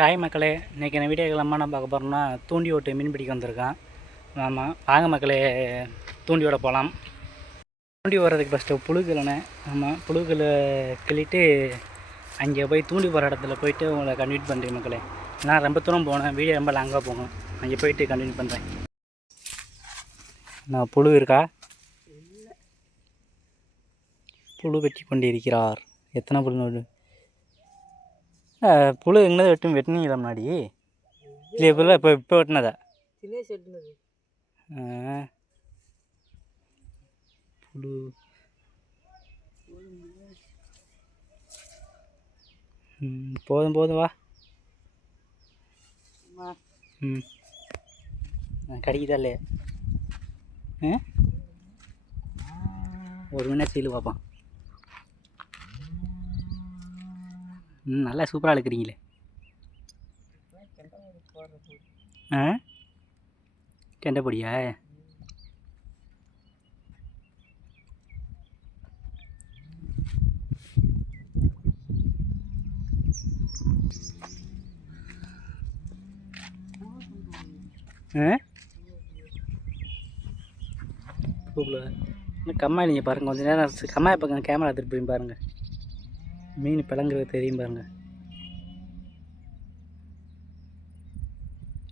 Hi மக்களே, இன்றைக்கி என்ன வீடியோக்கள் அம்மா நான் பார்க்க போகிறோம்னா தூண்டி ஓட்டு மீன் பிடிக்க வந்திருக்கான். ஆமாம், வாங்க மக்களே தூண்டி ஓட போகலாம். தூண்டி ஓடுறதுக்கு ஃபஸ்ட்டு புழுக்கலண்ணே. ஆமாம், புழுக்களை கிள்ளிட்டு அங்கே போய் தூண்டி போகிற இடத்துல போயிட்டு உங்களை கன்வீட் பண்ணுறேன் மக்களே. நான் ரொம்ப தூரம் போனேன், வீடியோ ரொம்ப லாங்காக போகும், அங்கே போயிட்டு கன்வீட் பண்ணுறேன். நான் புழு இருக்கா? புழு வெட்டி கொண்டு இருக்கிறார். எத்தனை புழு? புழு எங்கே வெட்டினீங்களா முன்னாடி? இல்லை இப்போ வெட்டினதா? புழு போதும் வா. கடிக்குதா இல்லையா? ஒரு மீனாக சீலு பார்ப்பான். நல்லா சூப்பராக இழுக்கிறீங்களே. கெண்டை பொடியா? கம்மாய் நீங்கள் பாருங்கள், கொஞ்சம் நேரம் கம்மாய் பக்கம் கேமரா எடுத்துகிட்டு போய் பாருங்கள். மீன் பிளங்குறது தெரியும் பாருங்கள்.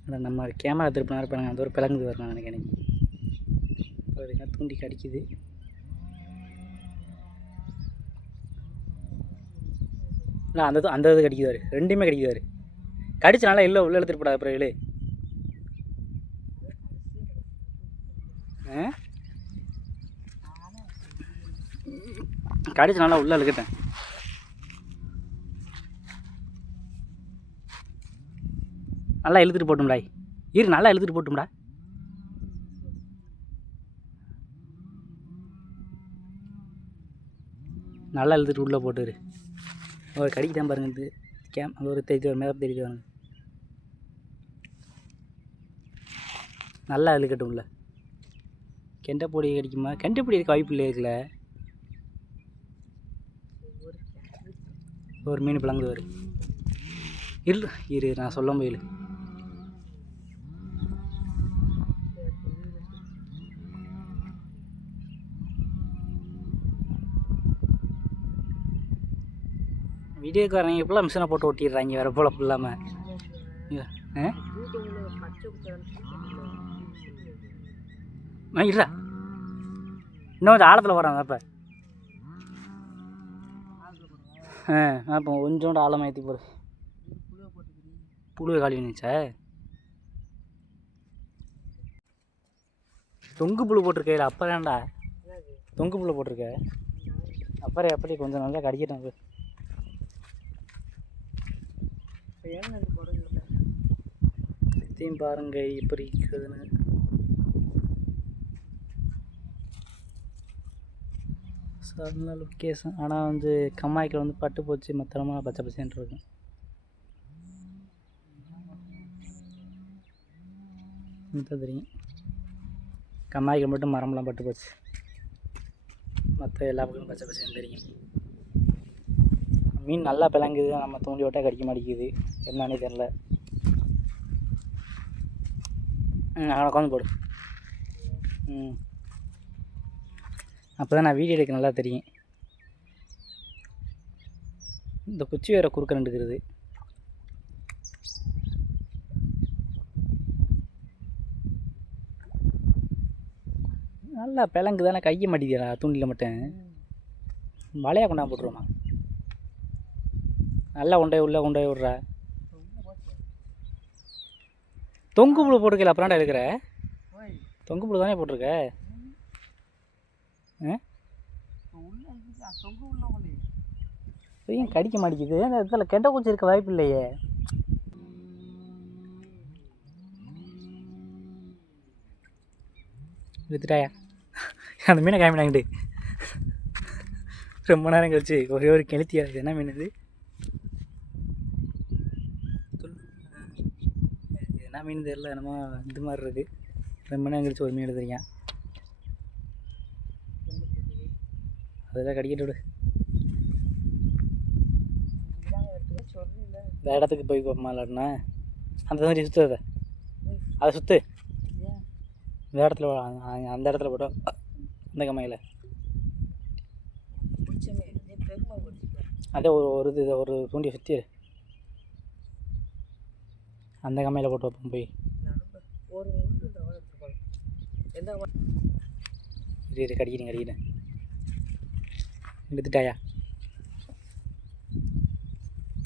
ஆனால் நம்ம கேமரா எடுத்துகிட்டு போனாரு பாருங்கள், அந்த ஒரு பிளங்குது வரணும் நினைக்கிறேன். இப்போ தூண்டி கடிக்குது. இல்லை அந்த இது கடிக்குதாரு, ரெண்டுமே கடிக்குதாரு. கடிச்சனால இல்லை உள்ளே எடுத்துகிட்டு போடாது அப்புறம் இல்லை. கடிச்சனால உள்ளே இழுக்கிட்டேன். நல்லா இழுத்துட்டு போட்டும்டா. நல்லா இழுத்துட்டு போட்டும்டா. நல்லா இழுத்துட்டு உள்ளே போட்டுரு. ஒரு கடிக்கிட்டான் பாருங்க. இது அது ஒரு தெரிஞ்சு ஒரு மேலே தெரியுது வாங்க. நல்லா இழுக்கட்டும் உள்ள. கெண்டை பொடி கடிக்குமா? கெண்டை பொடி இருக்க வாய்ப்பு இல்லை. இருக்குல்ல ஒரு மீன் பிளங்குது வரும். இரு நான் சொல்ல முடியல. வீடியோக்காரங்க இப்போலாம் மிஷினை போட்டு ஓட்டிடுறாங்க வேறு போல இல்லாமல். இல்லை இன்னும் கொஞ்சம் ஆழத்தில் வராங்க. அப்போ கொஞ்சோண்டு ஆழமாக ஏற்றி போடு. புழுவை காலி நினச்சா தொங்கு புழு போட்டிருக்கே. அப்போ வேண்டா தொங்கு புழு போட்டிருக்க. அப்புறம் எப்படி கொஞ்சம் நல்லா கடிக்கிட்டேன். சுற்றியும் பாருங்க இப்படி இருக்குதுன்னு. நல்ல லொக்கேஷன். ஆனால் வந்து கம்மாய்க்கில் வந்து பட்டு போச்சு, மொத்தமாக பச்சை பச்சைன்னு இருக்கும். தெரியும், கம்மாய்க்கில் மட்டும் மரம்லாம் பட்டு போச்சு, மற்ற எல்லா பக்கமும் பச்சை பச்சைன்னு தெரியும். மீன் நல்லா பிளங்குது, நம்ம தூண்டி விட்டால் கடிக்க மாட்டேங்குது, என்னன்னே தெரில. அவனை உட்காந்து போடு. அப்போ தான் நான் வீடியோ எடுக்க நல்லா தெரியும். இந்த குச்சி வேறு குறுக்க நின்றுக்கிறது. நல்லா பிளங்கு தானே, கைய மாட்டேங்கிறா தூண்டில் மட்டும். வலையாக கொண்டா போட்டுருவோமா? நல்லா கொண்டு போய் விட்றா. தொங்கு புழு போட்டிருக்கல, அப்புறம்டா எடுக்கிற தொங்கு புழு தானே போட்டிருக்க. ஏன் கடிக்க மாட்டேங்குது? அந்த இடத்துல கெண்டை பூச்சி இருக்க வாய்ப்பு இல்லையே. எடுத்துட்டாயா அந்த மீனை? காமினாங்கிட்டு ரொம்ப நேரம் கழிச்சு ஒரே ஒரு கெளுத்தியா. இது என்ன மீன்? இது என்ன மீன் தெரியல, என்னமோ இது மாதிரி இருக்குது. ரொம்ப நேரம் கழிச்சு ஒரு மீன் எடுத்துருக்கேன். அதெல்லாம் கடிக்கிட்டு விடு. வேறு இடத்துக்கு போய் பார்ப்போமா இல்லாட்டினா அந்த மாதிரி சுற்று அதை சுற்று வேறு இடத்துல அந்த இடத்துல போட்டோம் அந்த கம்மையில் அதே ஒரு தூண்டியை சுற்றி அந்த கம்மையில் போட்டு வைப்போம் போய் இது கடிக்கிறேன் எடுத்துட்டாயா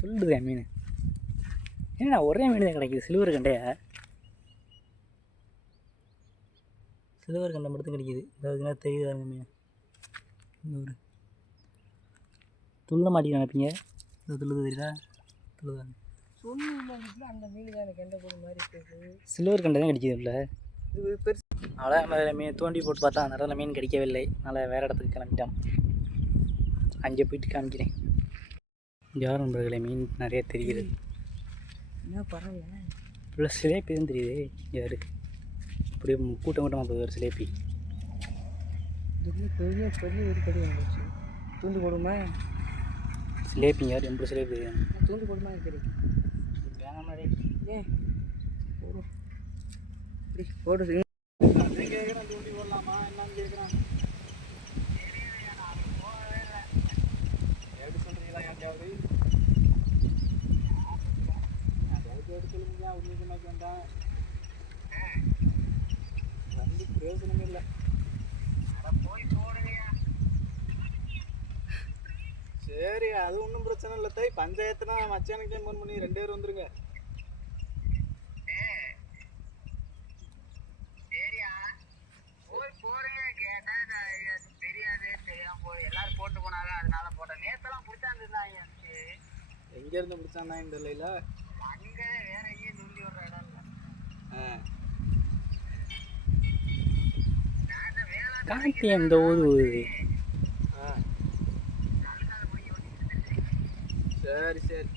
துள்ளுதுயா மீன் ஏன்னா ஒரே மீன் தான் கிடைக்குது சில்வர் கண்டையா சில்வர் கண்டை மட்டும் கிடைக்கிது அதுக்குன்னா தெரியுது மீன் இன்னொரு துள்ள மாட்டி நினைப்பீங்க இது துள்ளுது தெரியுதா துள்ளுதாங்க அந்த மீன் தான் கெண்டை போடுற மாதிரி சில்வர் கண்டை தான் கிடைக்கிது இல்லை இது பெருசு அவ்வளோ நம்ம மீன் தோண்டி போட்டு பார்த்தா அந்த இடத்துல மீன் கிடைக்கவில்லை அதனால் வேறு இடத்துக்கு கிளம்பிட்டோம் அங்கே போயிட்டு காமிக்கிறேன் யார் நண்பர்களே மீன் நிறைய தெரியுது என்ன பரவாயில்ல இவ்வளோ சிலேப்பி தான் தெரியுது யார் இப்படி கூட்டமாக போகுது ஒரு சிலேப்பி பெரிய பெரிய ஒரு கடி வந்துச்சு தூண்டு போடுமா சிலேப்பி யார் எண்பது சிலேப்பி தூண்டு போடுமா இருக்குது வேணாம் மாதிரி ஏன் போடு கேட்குறேன் தூண்டி போடலாமா என்னன்னு கேட்குறான் எப்படி சொல்கிறீங்களா யாருக்காவது எடுத்து சொல்லுங்க உங்களுக்கு என்ன வேண்டாம் வந்து பேசணுமே இல்லை போய் போடுங்க சரி அது ஒன்றும் பிரச்சனை இல்லை தை பஞ்சாயத்துனா மச்சானுக்கு ஃபோன் பண்ணி 2 பேர் வந்துருங்க எங்க இருந்து பிடிச்சானா இந்த இல்லையில அங்க வேற எங்கேயும் தூண்டி வர்ற இடம் இல்லை காட்டி அந்த ஊரு சரி சரி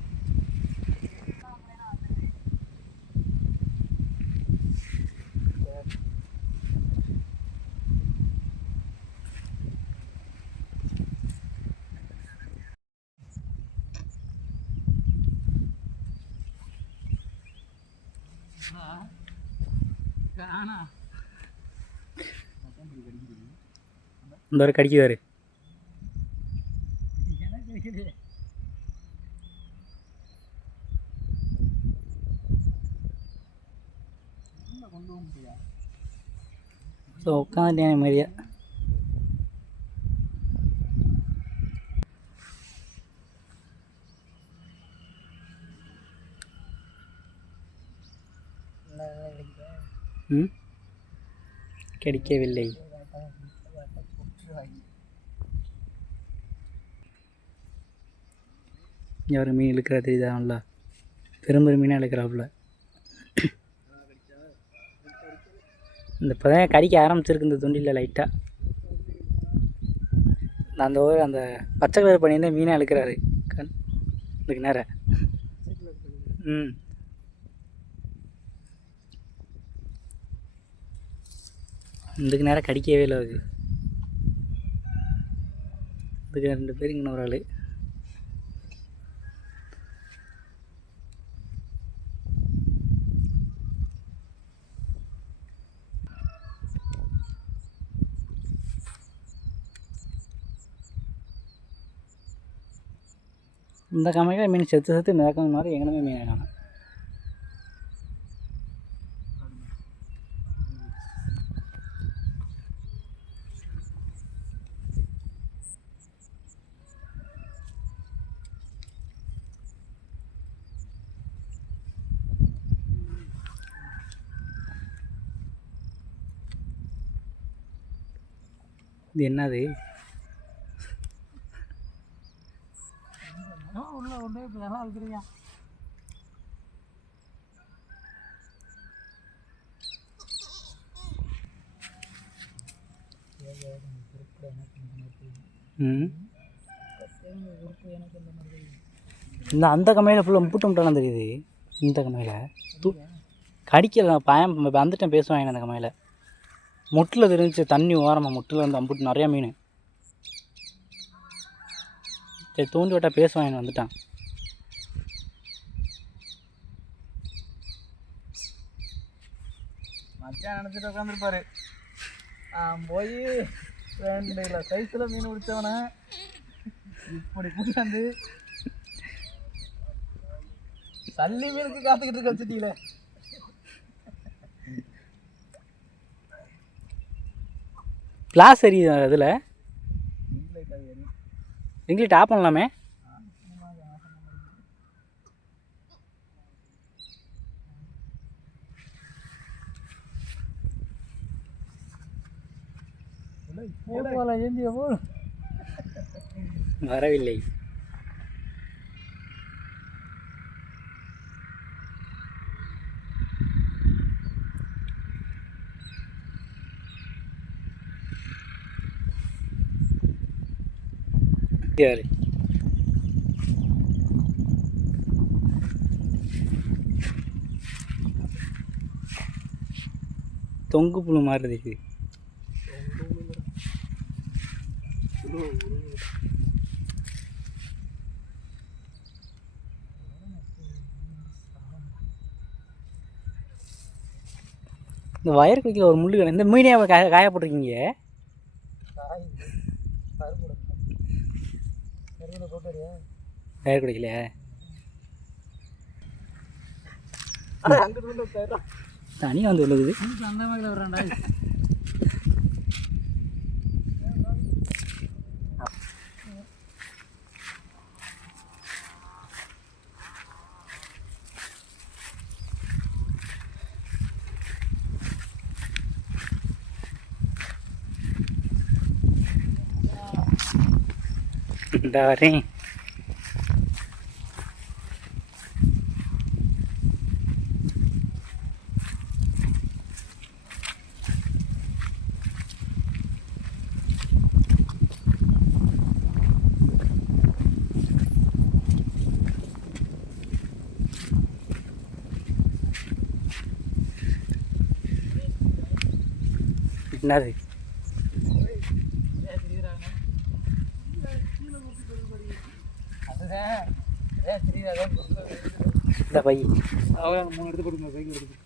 இந்த ஒரு கடிக்குவாரு ஸோ உட்காந்துட்டேன் மாதிரியா கிடைக்கவில்லை யார் மீன் இழுக்கிறா தெரியுதா நல்லா பெரும்பெரும் மீனாக இழுக்கிறாப்புல இந்த இப்போ தான் கடிக்க ஆரம்பிச்சிருக்கு இந்த துண்டியில் லைட்டாக அந்த அந்த பச்சை கலர் பண்ணியிருந்தேன் மீனாக இழுக்கிறாரு இதுக்கு நேரம் இதுக்கு நேரம் கடிக்கவே இல்லை அது இதுக்கு 2 பேர் இங்கே ஒரு ஆள் இந்த கம்மியில் மீன் செத்து மிதக்கம் மாதிரி எங்கேயுமே மீன் காணும் இது என்னது உள்ள ஒன்றே இப்போ நல்லா இருக்கிறீங்க இந்த அந்த கம்மையில் ஃபுல்லாக முட்டு முட்டாலாம் தெரியுது இந்த கம்மையில் கடிக்கல பயம் வந்துட்டேன் பேசுவாங்க அந்த கம்மையில் முட்டில் தெரிஞ்சு தண்ணி ஓரமாக முட்டில் வந்து அம்புட்டு நிறையா மீன் சரி தூண்டி விட்டா பேசுவான் வந்துட்டான் மச்சான் நினச்சிட்டு உட்காந்துருப்பாரு. போய் 2 கிலோ சைஸில் மீன் பிடிச்சவன இப்படி கூட்டாந்து தள்ளி மீனுக்கு காத்துக்கிட்டு இருக்க வச்சுட்டீங்களே. கிளாஸ் எரியுது அதில் ரிங்லைட் ஆஃப் பண்ணலாமே. வரவில்லை. சரி, தொங்கு புழு மாதிரி இருக்கு. இந்த வயர் குடிக்கல ஒரு முள்ளு இந்த மீனே காய போட்டிருக்கீங்க. வயர் குடிக்கலையா? தனியாக வந்து விழுகுது. அந்த மாதிரி வர்றான்டா. இந்த வரேன். என்னது இந்த பை அவங்க 3 எடுத்து கொடுங்க. பைக் எடுத்து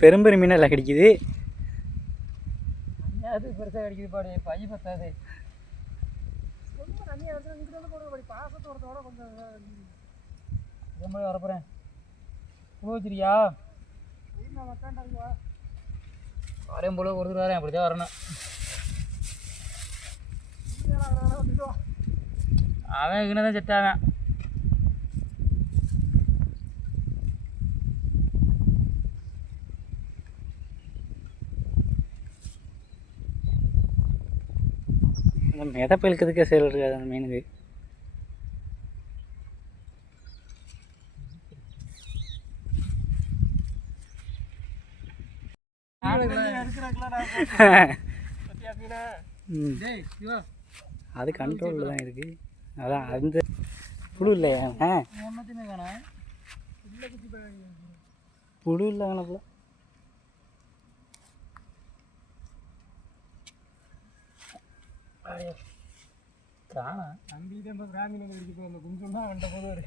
பெரும்பெரு மீனெல்லாம் கிடைக்குது. அது பெருசாக கிடைக்குது பாடு. பை பத்தாது. ரொம்ப தண்ணியாக இடத்துல இங்கிட்ட வந்து போடுற பாசத்தோடத்தோட கொஞ்சம் ரொம்ப வரப்போகிறேன். போச்சிரியா நான் மக்காண்டாருவா வரேன் போல ஒரு வரேன். அப்படிதான் வரணும். அவன் இங்கே தான் செட் ஆவேன். மிதப்பு இழுக்கிறதுக்கே செயல் இருக்காது அந்த மீனுக்கு. அது கண்ட்ரோலில் தான் இருக்கு. அதான் அந்த புழு இல்லையா? புழு இல்லை போல. காணா நம்பிக்கிட்டே இப்போ பிராமின் அடிக்க அந்த குஞ்சம் தான் கண்ட போது ஒரு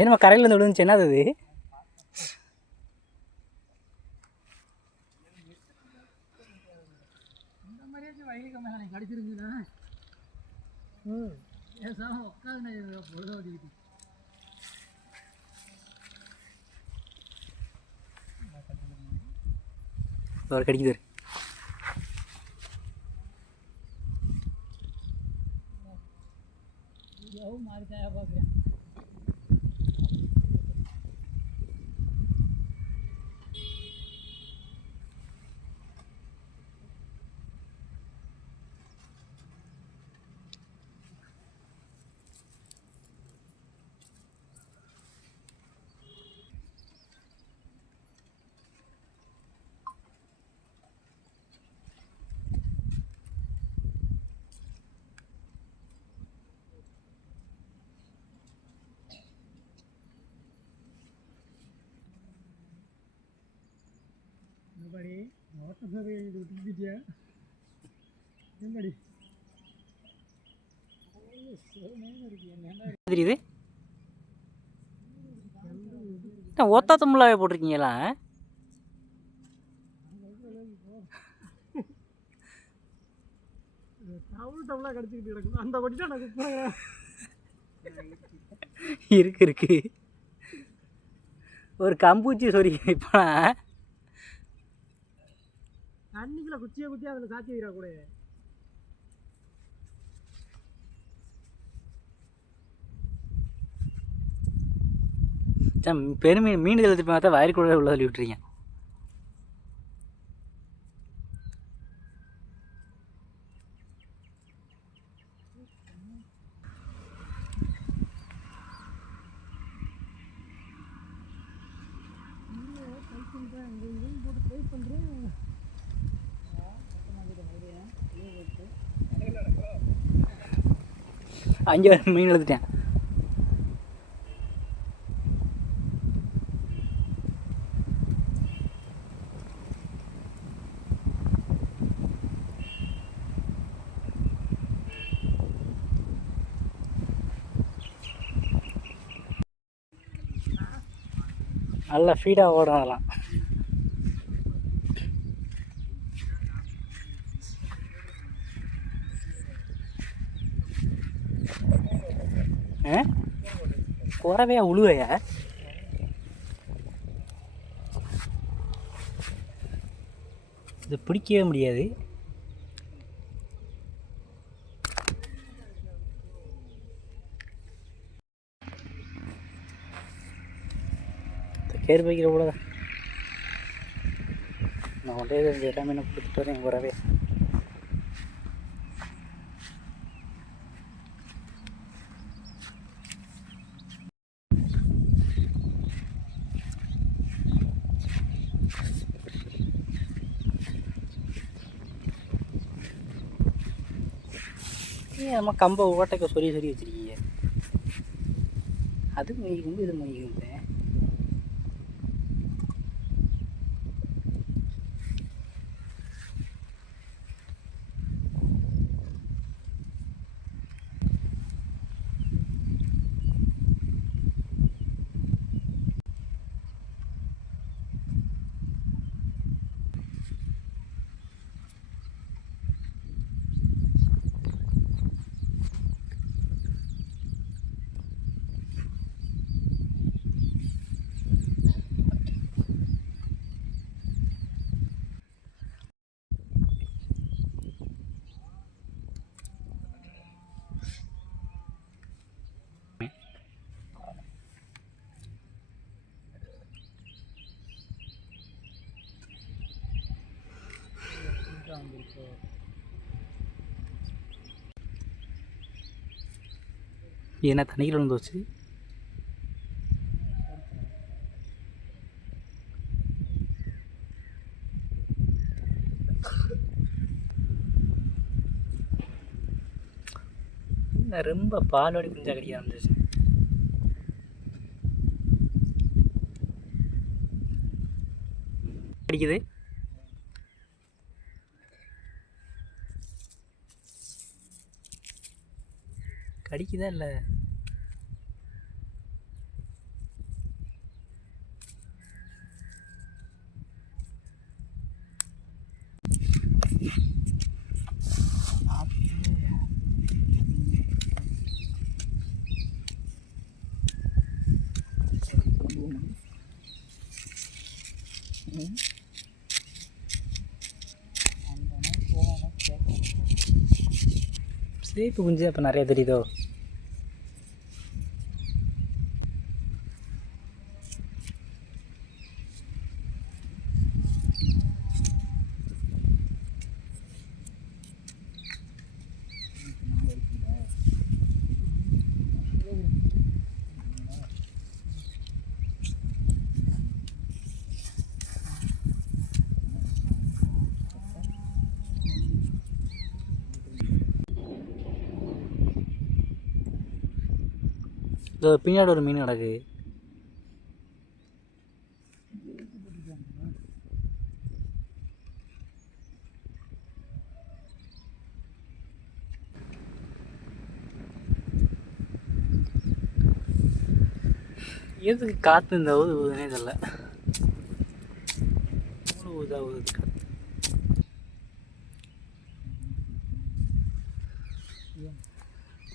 என்னமா கரையில் இருந்து விழுந்துச்சு. என்னது அது? இந்த மாதிரியே வயலுக்கு மேலே கடிச்சிருந்துச்சுன்னா பேசாமல் உட்காந்து பொழுது ஓடிக்கிட்டு ஒரு கடிக்குது. மாறி தான் பார்க்குறேன். திருப்பிட்டியா என்னடி தெரியுது ஒத்தா தமிழாவே போட்டிருக்கீங்களா? டவுலாக கடிச்சிக்கிட்டு கிடக்கும் அந்த வட்டி தான் நான் இருக்கு ஒரு கம்பூச்சி சொறி இப்போ தண்ணிக்குள்ள குச்சியை அதில் சாத்தி வைக்கிறா கூட. பெருமீன் மீன் எழுதி பார்த்தா வயலுக்குள்ளே உள்ள தள்ளி விட்டுறீங்க. அங்கே மீன் எழுதிட்டேன். நல்லா ஃபீடாக ஓடும் அதெல்லாம். குறவையா உழுவையா? இது பிடிக்கவே முடியாது. கேர் பைக்கிற கூட நான் ஒன்றே எல்லாமே நான் பிடிச்சிட்டு வரேன் குறவே. நம்ம கம்பை ஓட்டைக்க சொல்லி வச்சிருக்கீங்க. அது மொழிக்கும் இது மொழிக்கும். என்ன தண்ணியில் வந்து வச்சு ரொம்ப பாலோடி குஞ்சா கடிக்க ஆரம்பிச்சிச்சு. கடிக்குது. கடிக்குதா இல்லை? சேப்பு குஞ்சு அப்போ நிறைய தெரியுதோ? இதோ பின்னாடி ஒரு மீன் கிடக்கு. எதுக்கு காற்று இந்த ஊதுனே தெரியல. ஊதா ஊதுது காற்று.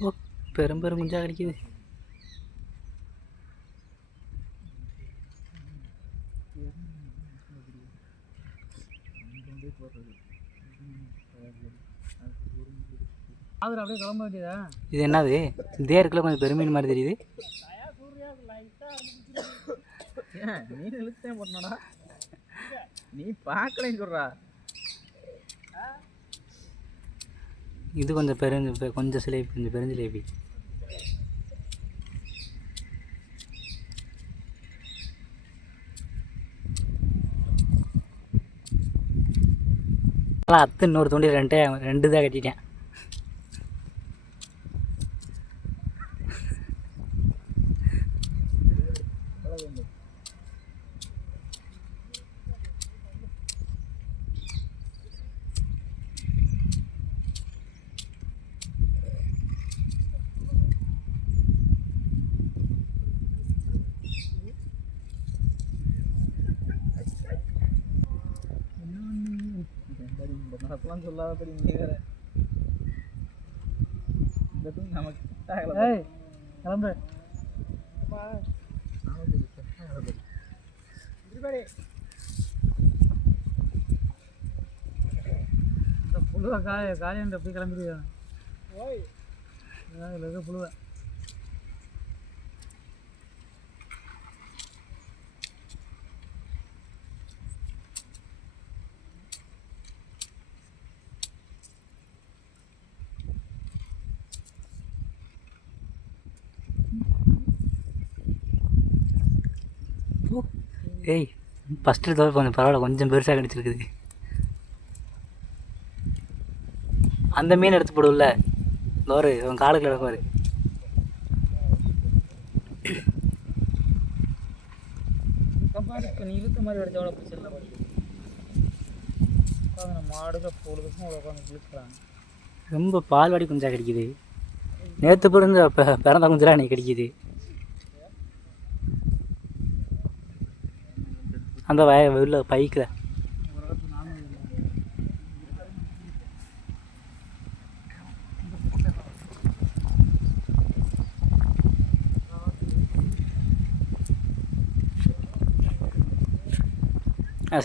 ஓ, பெரும் குஞ்சா கிடைக்குது. அப்படியே கிளம்ப வேண்டியதா? இது என்னது? இதே இருக்குல்ல, கொஞ்சம் பெருமீன் மாதிரி தெரியுது. நீ இழுத்தேன் பண்ணடா, நீ பார்க்கலன்னு சொல்றா. இது கொஞ்சம் கொஞ்சம் சிலேபி, கொஞ்சம் பெருஞ்சிலேபி. அத்து இன்னொரு தூண்டி ரெண்டு தான் கட்டிட்டேன். நடப்பெல்லாம் சொல்லாதபடி நீ வேற. இந்த தூண் நமக்கு கிளம்பு. இந்த புழுவை காலையில் எப்படி கிளம்பிடுவாங்க? இதில் இருக்க புழுவை ஏய், ஃபஸ்ட்டு தவிர கொஞ்சம் பரவாயில்ல, கொஞ்சம் பெருசாக கிடச்சிருக்குது. அந்த மீன் எடுத்து போடுவில்ல, லோரு உன் காலுக்கு கிடப்பாரு. இப்போ நீ இழுத்த மாதிரி அடிச்ச அவ்வளோ பிரச்சனை இல்லை. உட்காந்து நம்ம மாடுக பொழுதுக்கும் அவ்வளோ உட்காந்து இழுக்கிறாங்க. ரொம்ப பால்வாடி குஞ்சா கிடைக்குது. நேற்று பிறந்த பிறந்த குஞ்செலாம் அன்றைக்கி கிடைக்குது. அந்த உள்ள பைக்கில்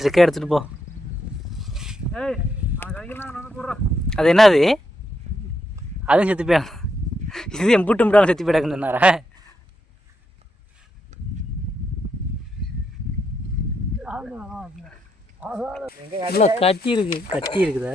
ஸ்டிக்கை எடுத்துகிட்டு போ. அது என்னது? அதுவும் செத்து போயிடும். இது என் பூட்டு முட்டாலும் செத்து போயிடாக்குன்னு சொன்னாரா? கட்டி இருக்குதா?